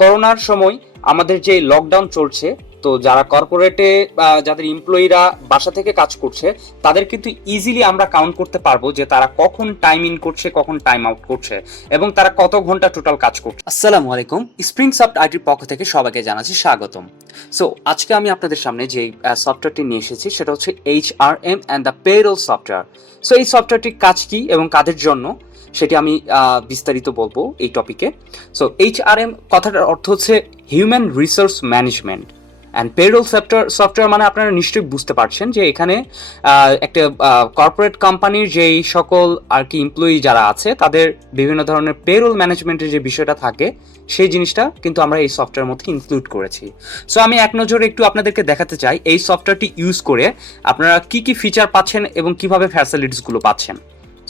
করোনার সময় আমাদের যে লকডাউন চলছে, তো যারা কর্পোরেটে যাদের এমপ্লয়িরা বাসা থেকে কাজ করছে তাদের কিন্তু ইজিলি আমরা কাউন্ট করতে পারবো যে তারা কখন টাইম ইন করছে, কখন টাইম আউট করছে এবং তারা কত ঘন্টা টোটাল কাজ করছে। আসসালামু আলাইকুম, স্প্রিংসফট আইটির পক্ষ থেকে সবাইকে জানাচ্ছি স্বাগতম। সো আজকে আমি আপনাদের সামনে যে সফটওয়্যারটি নিয়ে এসেছি সেটা হচ্ছে HRM and the payroll software. So এই সফটওয়্যারটির কাজ কি এবং কাদের জন্য সেটি আমি বিস্তারিত বলবো এই টপিকে। সো HRM কথাটার অর্থ হচ্ছে human resource management and payroll software মানে আপনারা নিশ্চয়ই বুঝতে পারছেন যে এখানে একটা কর্পোরেট কোম্পানির যেই সকল আর কি এমপ্লয়ি যারা আছে তাদের বিভিন্ন ধরনের পেরোল ম্যানেজমেন্টের যে বিষয়টা থাকে সেই জিনিসটা কিন্তু আমরা এই সফটওয়্যারের মধ্যে ইনক্লুড করেছি। সো আমি এক নজরে একটু আপনাদেরকে দেখাতে চাই এই সফটওয়্যারটি ইউজ করে আপনারা কি কি ফিচার পাচ্ছেন এবং কিভাবে ফ্যাসিলিটিসগুলো পাচ্ছেন।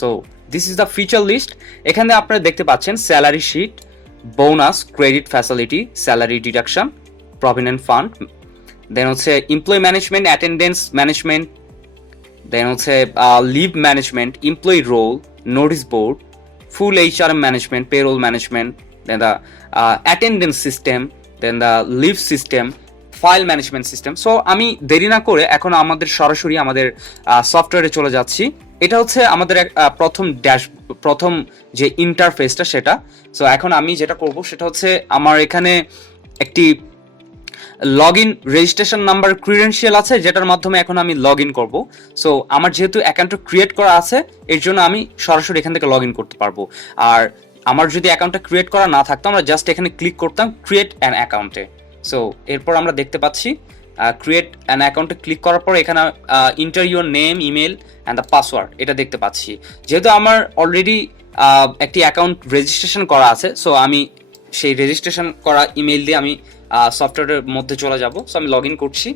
So this is the feature list. এখানে আপনারা দেখতে পাচ্ছেন salary sheet, bonus, credit facility, salary deduction, provident fund, then হচ্ছে employee management, attendance management, then হচ্ছে leave management, employee role, notice board, full HRM management, payroll management, then the attendance system, then the leave system, file management system. So আমি দেরি না করে এখন আমাদের সরাসরি আমাদের সফটওয়্যারে চলে যাচ্ছি। এটা হচ্ছে আমাদের প্রথম যে ইন্টারফেসটা সেটা। সো এখন আমি যেটা করব সেটা হচ্ছে আমার এখানে একটি log in registration number credential আছে যেটার মাধ্যমে এখন আমি লগ ইন করবো। সো আমার যেহেতু অ্যাকাউন্টটা ক্রিয়েট করা আছে এর জন্য আমি সরাসরি এখান থেকে লগ ইন করতে পারবো। আর আমার যদি অ্যাকাউন্টটা ক্রিয়েট করা না থাকতো আমরা জাস্ট এখানে ক্লিক করতাম ক্রিয়েট অ্যান অ্যাকাউন্টে। সো এরপর আমরা দেখতে পাচ্ছি ক্রিয়েট অ্যান অ্যাকাউন্টে ক্লিক করার পর এখানে inter your name, email and the password এটা দেখতে পাচ্ছি। যেহেতু আমার অলরেডি একটি অ্যাকাউন্ট রেজিস্ট্রেশন করা আছে সো আমি সেই রেজিস্ট্রেশন করা ইমেল দিয়ে আমি সফটওয়্যারের মধ্যে চলে যাব। সো আমি লগ ইন করছি।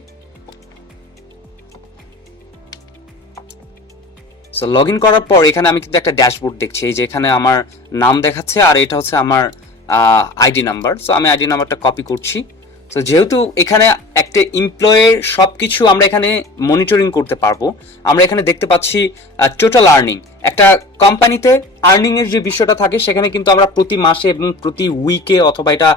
সো লগ ইন করার পর এখানে আমি কিন্তু একটা ড্যাশবোর্ড দেখছি, এই যে এখানে আমার নাম দেখাচ্ছে আর এটা হচ্ছে আমার আইডি নাম্বার। সো আমি আইডি নাম্বারটা কপি করছি। সো যেহেতু এখানে একটা এমপ্লয়ের সব কিছু আমরা এখানে মনিটরিং করতে পারবো, আমরা এখানে দেখতে পাচ্ছি টোটাল আর্নিং। একটা কোম্পানিতে আর্নিংয়ের যে বিষয়টা থাকে সেখানে কিন্তু আমরা প্রতি মাসে এবং প্রতি উইকে অথবা এটা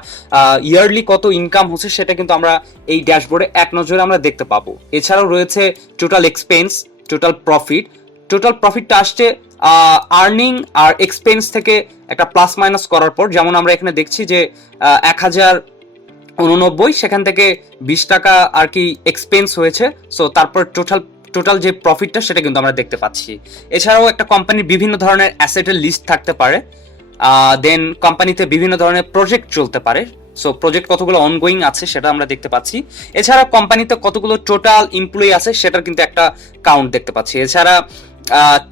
ইয়ারলি কত ইনকাম হচ্ছে সেটা কিন্তু আমরা এই ড্যাশবোর্ডে এক নজরে আমরা দেখতে পাবো। এছাড়াও রয়েছে total expense, total profit. Total প্রফিটটা আসছে আর্নিং আর এক্সপেন্স থেকে একটা প্লাস মাইনাস করার পর, যেমন আমরা এখানে দেখছি যে 1089 সেখান থেকে 20 টাকা আর কি এক্সপেন্স হয়েছে। সো তারপর টোটাল যে প্রফিটটা সেটা কিন্তু আমরা দেখতে পাচ্ছি। এছাড়াও একটা কোম্পানির বিভিন্ন ধরনের অ্যাসেটের লিস্ট থাকতে পারে, দেন কোম্পানিতে বিভিন্ন ধরনের প্রজেক্ট চলতে পারে। সো প্রজেক্ট কতগুলো অনগোয়িং আছে সেটা আমরা দেখতে পাচ্ছি। এছাড়া কোম্পানিতে কতগুলো টোটাল এমপ্লয়ি আছে সেটার কিন্তু একটা কাউন্ট দেখতে পাচ্ছি। এছাড়া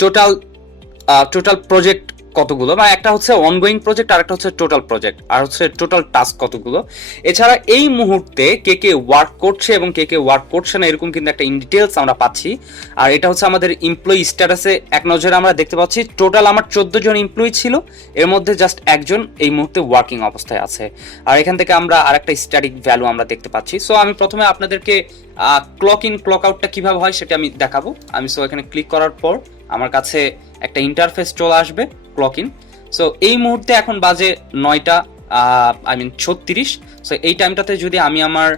টোটাল প্রজেক্ট কতগুলো, মানে একটা হচ্ছে অনগোয়িং প্রজেক্ট আর একটা হচ্ছে টোটাল প্রজেক্ট আর হচ্ছে টোটাল টাস্ক কতগুলো। এছাড়া এই মুহূর্তে কে কে ওয়ার্ক করছে এবং কে কে ওয়ার্ক করছে না এরকম কিন্তু একটা ইন ডিটেলস আমরা পাচ্ছি। আর এটা হচ্ছে আমাদের এমপ্লয়ি স্ট্যাটাসে এক নজরে আমরা দেখতে পাচ্ছি টোটাল আমার 14 জন এমপ্লয়ি ছিল, এর মধ্যে জাস্ট একজন এই মুহূর্তে ওয়ার্কিং অবস্থায় আছে। আর এখান থেকে আমরা আরেকটা স্ট্যাটিক ভ্যালু আমরা দেখতে পাচ্ছি। সো আমি প্রথমে আপনাদেরকে ক্লক ইন ক্লক আউটটা কিভাবে হয় সেটা আমি দেখাবো। আমি সো এখানে ক্লিক করার পর আমার কাছে একটা ইন্টারফেস চলে আসবে ক্লক ইন। সো এই মুহূর্তে এখন বাজে 9টা 36। সো এই টাইমটাতে যদি আমি আমার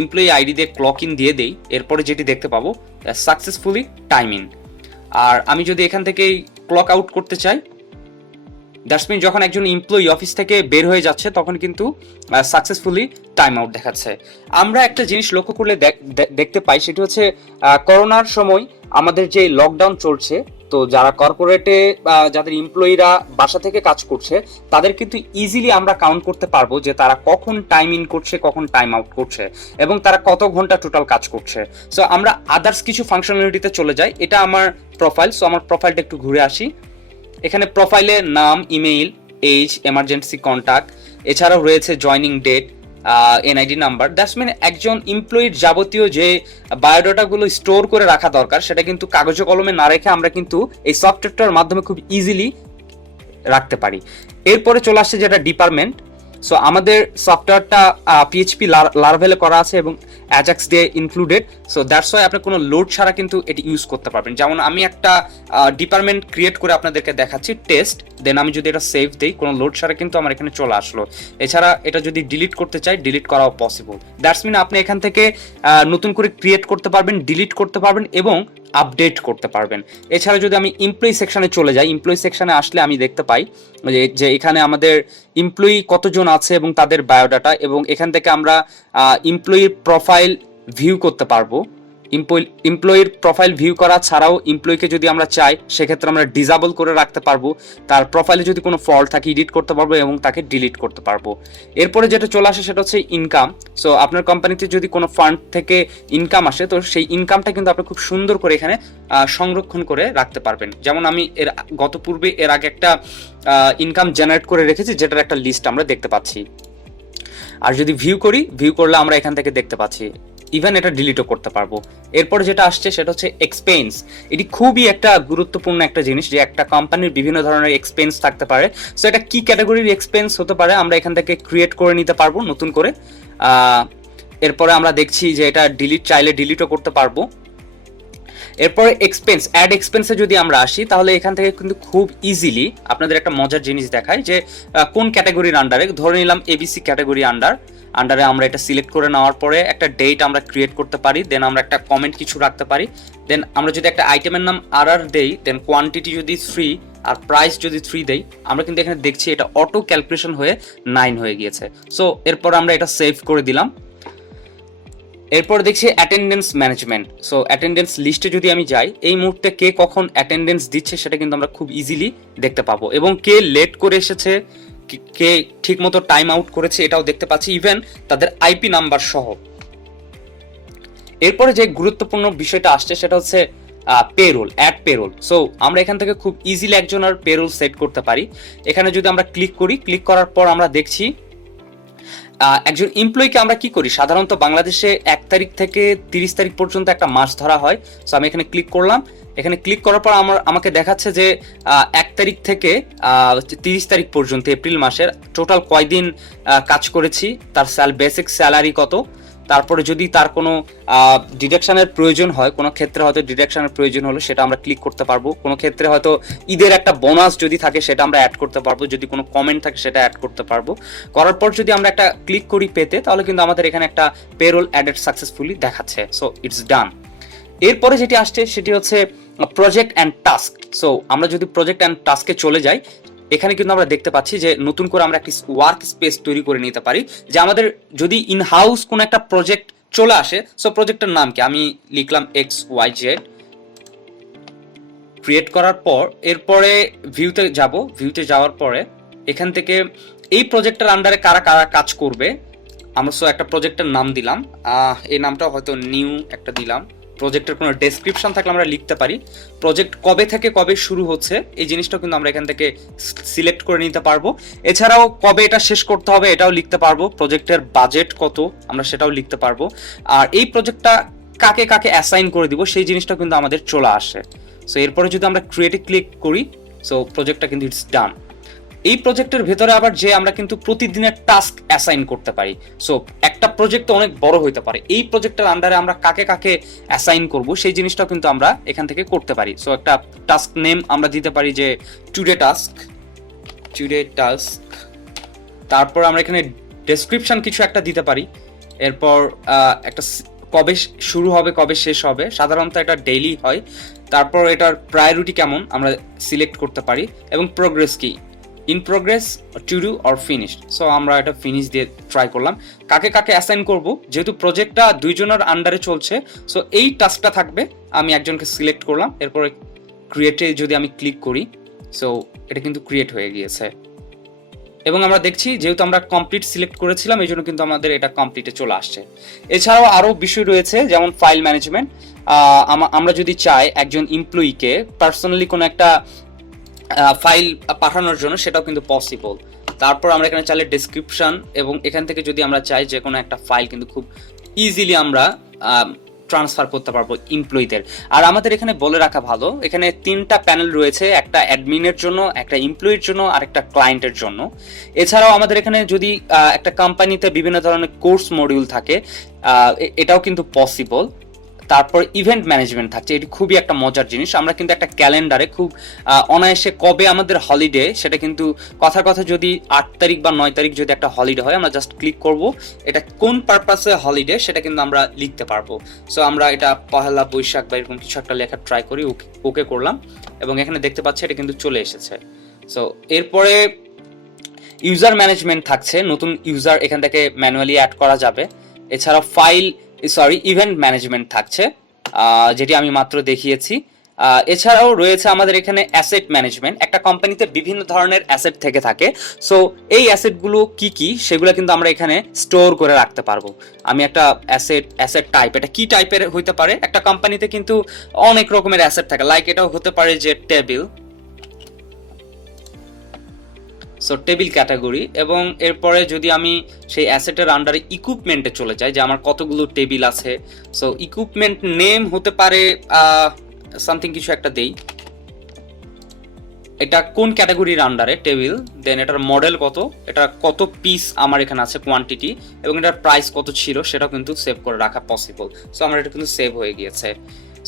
এমপ্লয়ি আইডি দিয়ে ক্লক ইন দিয়ে দেই এরপরে যেটি দেখতে পাবো সাকসেসফুলি টাইম ইন। আর আমি যদি এখান থেকেই ক্লক আউট করতে চাই দ্যাটস মিন যখন একজন এমপ্লয়ি অফিস থেকে বের হয়ে যাচ্ছে তখন কিন্তু সাকসেসফুলি টাইম আউট দেখাচ্ছে। আমরা একটা জিনিস লক্ষ্য করলে দেখতে পাই সেটি হচ্ছে করোনার সময় আমাদের যে লকডাউন চলছে, তো যারা কর্পোরেটে যাদের এমপ্লয়িরা বাসা থেকে কাজ করছে তাদের কিন্তু ইজিলি আমরা কাউন্ট করতে পারবো যে তারা কখন টাইম ইন করছে, কখন টাইম আউট করছে এবং তারা কত ঘন্টা টোটাল কাজ করছে। সো আমরা আদার্স কিছু ফাংশনালিটিতে চলে যাই। এটা আমার প্রোফাইল। সো আমার প্রোফাইলটা একটু ঘুরে আসি। এখানে প্রোফাইলে নাম, ইমেইল, এজ, এমার্জেন্সি কন্ট্যাক্ট, এছাড়াও রয়েছে joining date, NID number. That's mean একজন এমপ্লয়ির যাবতীয় যে বায়োডাটাগুলো স্টোর করে রাখা দরকার সেটা কিন্তু কাগজে কলমে না রেখে আমরা কিন্তু এই সফটওয়্যারটার মাধ্যমে খুব ইজিলি রাখতে পারি। এরপরে চলে আসছে যেটা ডিপার্টমেন্ট। সো আমাদের সফটওয়্যারটা পিএইচপি লারাভেলে করা আছে এবং অ্যাজাক্স দিয়ে ইনক্লুডেড। সো দ্যাটস ওয়াই আপনি কোনো লোড ছাড়া কিন্তু এটি ইউজ করতে পারবেন। যেমন আমি একটা ডিপার্টমেন্ট ক্রিয়েট করে আপনাদেরকে দেখাচ্ছি, টেস্ট, দেন আমি যদি এটা সেভ দিই কোনো লোড ছাড়া কিন্তু আমার এখানে চলে আসলো। এছাড়া এটা যদি ডিলিট করতে চাই ডিলিট করাও পসিবল। দ্যাটস মিন আপনি এখান থেকে নতুন করে ক্রিয়েট করতে পারবেন, ডিলিট করতে পারবেন এবং আপডেট করতে পারবেন। এছাড়া যদি আমি এমপ্লয়ি সেকশনে চলে যাই, এমপ্লয়ি সেকশনে আসলে আমি দেখতে পাই যে এখানে আমাদের এমপ্লয়ি কতজন আছে এবং তাদের বায়োডাটা, এবং এখান থেকে আমরা এমপ্লয়ির প্রোফাইল ভিউ করতে পারবো। এমপ্লয়ির প্রোফাইল ভিউ করা ছাড়াও এমপ্লয়িকে যদি আমরা চাই সেক্ষেত্রে আমরা ডিসেবল করে রাখতে পারবো। তার প্রোফাইলে যদি কোনো ফল্ট থাকে এডিট করতে পারবো এবং তাকে ডিলিট করতে পারবো। এরপরে যেটা চলে আসে সেটা হচ্ছে ইনকাম। সো আপনার কোম্পানিতে যদি কোনো ফান্ড থেকে ইনকাম আসে তো সেই ইনকামটা কিন্তু আপনি খুব সুন্দর করে এখানে সংরক্ষণ করে রাখতে পারবেন। যেমন আমি এর আগে একটা ইনকাম জেনারেট করে রেখেছি যেটার একটা লিস্ট আমরা দেখতে পাচ্ছি। আর যদি ভিউ করলে আমরা এখান থেকে দেখতে পাচ্ছি, ইভেন এটা ডিলিটও করতে পারবো। এরপর যেটা আসছে সেটা হচ্ছে এক্সপেন্স। এটি খুবই একটা গুরুত্বপূর্ণ একটা জিনিস যে একটা কোম্পানির বিভিন্ন ধরনের এক্সপেন্স থাকতে পারে। সো এটা কি ক্যাটাগরির এক্সপেন্স হতে পারে আমরা এখান থেকে ক্রিয়েট করে নিতে পারবো নতুন করে। এরপরে আমরা দেখছি যে এটা চাইলে ডিলিটও করতে পারবো। এরপরে এক্সপেন্স, অ্যাড এক্সপেন্সে যদি আমরা আসি তাহলে এখান থেকে কিন্তু খুব ইজিলি আপনাদের একটা মজার জিনিস দেখায় যে কোন ক্যাটাগরির আন্ডারে, ধরে নিলাম এবিসি ক্যাটাগরি আন্ডারে আমরা এটা সিলেক্ট করে নেওয়ার পরে একটা ডেট আমরা ক্রিয়েট করতে পারি, দেন আমরা একটা কমেন্ট কিছু রাখতে পারি, দেন আমরা যদি একটা আইটেমের নাম আর দেই, দেন কোয়ান্টিটি যদি 3 আর প্রাইস যদি 3 দেই, আমরা কিন্তু এখানে দেখছি এটা অটো ক্যালকুলেশন হয়ে 9 হয়ে গিয়েছে। সো এরপর আমরা এটা সেভ করে দিলাম। এরপর দেখছি অ্যাটেন্ডেন্স ম্যানেজমেন্ট। সো অ্যাটেন্ডেন্স লিস্টে যদি আমি যাই, এই মুহূর্তে কে কখন অ্যাটেন্ডেন্স দিচ্ছে সেটা কিন্তু আমরা খুব ইজিলি দেখতে পাবো, এবং কে লেট করে এসেছে, কে ঠিক মতো টাইম আউট করেছে এটাও দেখতে পাচ্ছি, ইভেন তাদের আইপি নাম্বার সহ। এরপরে যে গুরুত্বপূর্ণ বিষয়টা আসছে সেটা হচ্ছে পেরোল, অ্যাড পেরোল। সো আমরা এখান থেকে খুব ইজিলি একজনের পেরোল সেট করতে পারি। এখানে যদি আমরা ক্লিক করার পর আমরা দেখছি একজন এমপ্লয়িকে আমরা কি করি, সাধারণত বাংলাদেশে 1 তারিখ থেকে 30 তারিখ পর্যন্ত একটা মাস ধরা হয়। সো আমি এখানে ক্লিক করলাম, এখানে ক্লিক করার পর আমাকে দেখাচ্ছে যে 1 তারিখ থেকে 30 তারিখ পর্যন্ত এপ্রিল মাসের টোটাল কয়দিন কাজ করেছি, তার বেসিক স্যালারি কত, তারপরে যদি তার কোনো ডিডাকশনের প্রয়োজন হয়, কোনো ক্ষেত্রে হয়তো ডিডাকশনের প্রয়োজন হলো সেটা আমরা ক্লিক করতে পারবো, কোনো ক্ষেত্রে হয়তো ঈদের একটা বোনাস যদি থাকে সেটা আমরা অ্যাড করতে পারবো, যদি কোনো কমেন্ট থাকে সেটা অ্যাড করতে পারবো। করার পর যদি আমরা একটা ক্লিক করি পেতে, তাহলে কিন্তু আমাদের এখানে একটা পেরোল অ্যাডেড সাকসেসফুলি দেখাচ্ছে। সো ইটস ডান। এরপরে যেটি আসছে সেটি হচ্ছে প্রজেক্ট অ্যান্ড টাস্ক। সো আমরা যদি প্রজেক্ট অ্যান্ড টাস্কে চলে যাই, এখানে কিন্তু আমরা দেখতে পাচ্ছি যে নতুন করে আমরা একটি ওয়ার্ক স্পেস তৈরি করে নিতে পারি, যে আমাদের যদি ইন হাউস কোনো একটা প্রজেক্ট চলে আসে, সো প্রজেক্টের নাম কি, আমি লিখলাম XYZ, ক্রিয়েট করার পর এরপরে ভিউতে যাওয়ার পরে এখান থেকে এই প্রজেক্টের আন্ডারে কারা কারা কাজ করবে আমরা সো একটা প্রজেক্টের নাম দিলাম, এই নামটা হয়তো নিউ একটা দিলাম। প্রজেক্টের কোনো ডেসক্রিপশন থাকলে আমরা লিখতে পারি, প্রজেক্ট কবে থেকে কবে শুরু হচ্ছে এই জিনিসটা কিন্তু আমরা এখান থেকে সিলেক্ট করে নিতে পারবো। এছাড়াও কবে এটা শেষ করতে হবে এটাও লিখতে পারবো, প্রজেক্টের বাজেট কত আমরা সেটাও লিখতে পারবো, আর এই প্রজেক্টটা কাকে কাকে অ্যাসাইন করে দিব সেই জিনিসটা কিন্তু আমাদের চলে আসে। সো এরপরে যদি আমরা ক্রিয়েটে ক্লিক করি, সো প্রজেক্টটা কিন্তু ইটস ডান। এই প্রজেক্টের ভেতরে আবার যে আমরা কিন্তু প্রতিদিনের টাস্ক অ্যাসাইন করতে পারি। সো একটা প্রজেক্ট অনেক বড় হইতে পারে, এই প্রজেক্টের আন্ডারে আমরা কাকে কাকে অ্যাসাইন করব সেই জিনিসটাও কিন্তু আমরা এখান থেকে করতে পারি। সো একটা টাস্ক নেম আমরা দিতে পারি যে টুডে টাস্ক, তারপর আমরা এখানে ডেসক্রিপশন কিছু একটা দিতে পারি, এরপর একটা কবে শুরু হবে কবে শেষ হবে, সাধারণত এটা ডেইলি হয়, তারপর এটার প্রায়োরিটি কেমন আমরা সিলেক্ট করতে পারি, এবং প্রোগ্রেস কি, in progress, to do or finished. So আমরা এটা ফিনিশ দিয়ে ট্রাই করলাম। কাকে কাকে অ্যাসাইন করব, যেহেতু প্রজেক্টটা 2 জনের আন্ডারে চলছে, সো এই টাস্কটা থাকবে, আমি একজনকে সিলেক্ট করলাম, এরপরে ক্রিয়েটে যদি আমি ক্লিক করি, সো এটা কিন্তু ক্রিয়েট হয়ে গিয়েছে, এবং আমরা দেখছি যেহেতু আমরা কমপ্লিট সিলেক্ট করেছিলাম এই জন্য কিন্তু আমাদের এটা কমপ্লিটে চলে আসছে। এছাড়াও আরও বিষয় রয়েছে যেমন ফাইল ম্যানেজমেন্ট। আমরা যদি চাই একজন এমপ্লয়িকে পার্সোনালি কোনো একটা ফাইল পাঠানোর জন্য সেটাও কিন্তু পসিবল। তারপর আমরা এখানে চাইলে ডেসক্রিপশন, এবং এখান থেকে যদি আমরা চাই যে কোনো একটা ফাইল কিন্তু খুব ইজিলি আমরা ট্রান্সফার করতে পারবো এমপ্লয়ীদের। আর আমাদের এখানে বলে রাখা ভালো, এখানে 3টা প্যানেল রয়েছে, একটা অ্যাডমিনের জন্য, একটা এমপ্লয়ির জন্য, আর একটা ক্লায়েন্টের জন্য। এছাড়াও আমাদের এখানে যদি একটা কোম্পানিতে বিভিন্ন ধরনের কোর্স মডিউল থাকে, এটাও কিন্তু পসিবল। তারপর ইভেন্ট ম্যানেজমেন্ট থাকছে, এটি খুবই একটা মজার জিনিস। আমরা কিন্তু একটা ক্যালেন্ডারে খুব অনায়াসে কবে আমাদের হলিডে, সেটা কিন্তু কথার কথা যদি 8 তারিখ বা 9 তারিখ যদি একটা হলিডে হয়, আমরা জাস্ট ক্লিক করব, এটা কোন পারপাসে হলিডে সেটা কিন্তু আমরা লিখতে পারবো। সো আমরা এটা পহেলা বৈশাখ বা এরকম কিছু একটা লেখা ট্রাই করি, ওকে করলাম, এবং এখানে দেখতে পাচ্ছি এটা কিন্তু চলে এসেছে। সো এরপরে ইউজার ম্যানেজমেন্ট থাকছে, নতুন ইউজার এখান থেকে ম্যানুয়ালি অ্যাড করা যাবে। এছাড়া ইভেন্ট ম্যানেজমেন্ট থাকছে, যেটি আমি মাত্র দেখিয়েছি। এছাড়াও রয়েছে আমাদের এখানে অ্যাসেট ম্যানেজমেন্ট। একটা কোম্পানিতে বিভিন্ন ধরনের অ্যাসেট থেকে থাকে, সো এই অ্যাসেটগুলো কি কি সেগুলো কিন্তু আমরা এখানে স্টোর করে রাখতে পারবো। আমি একটা অ্যাসেট টাইপ, এটা কি টাইপের হইতে পারে, একটা কোম্পানিতে কিন্তু অনেক রকমের অ্যাসেট থাকে, লাইক এটাও হতে পারে যে টেবিল, সো টেবিল ক্যাটাগরি। এবং এরপরে যদি আমি সেই অ্যাসেটের আন্ডারে ইকুইপমেন্টে চলে যাই, যে আমার কতগুলো টেবিল আছে, সো ইকুইপমেন্ট নেম হতে পারে সামথিং কিছু একটা দেই, এটা কোন ক্যাটাগরির আন্ডারে টেবিল, দেন এটার মডেল কত, এটা কত পিস আমার এখানে আছে কোয়ান্টিটি, এবং এটার প্রাইস কত ছিল সেটাও কিন্তু সেভ করে রাখা পসিবল। সো আমার এটা কিন্তু সেভ হয়ে গিয়েছে।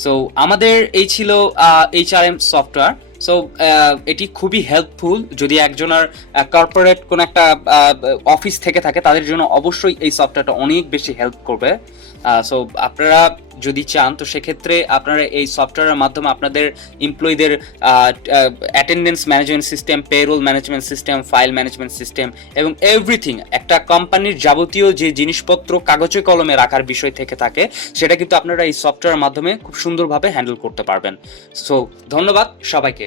সো আমাদের এই ছিল HRM সফটওয়্যার। সো এটি খুবই হেল্পফুল, যদি একজনের কর্পোরেট কোন একটা অফিস থেকে থাকে, তাদের জন্য অবশ্যই এই সফটওয়্যারটা অনেক বেশি হেল্প করবে। সো আপনারা যদি চান, তো সেক্ষেত্রে আপনারা এই সফটওয়্যারের মাধ্যমে আপনাদের এমপ্লয়ীদের attendance management system, payroll management system, file management system এবং এভরিথিং, একটা কোম্পানির যাবতীয় যে জিনিসপত্র কাগজে কলমে রাখার বিষয় থেকে থাকে, সেটা কিন্তু আপনারা এই সফটওয়্যারের মাধ্যমে খুব সুন্দরভাবে হ্যান্ডেল করতে পারবেন। সো ধন্যবাদ সবাইকে।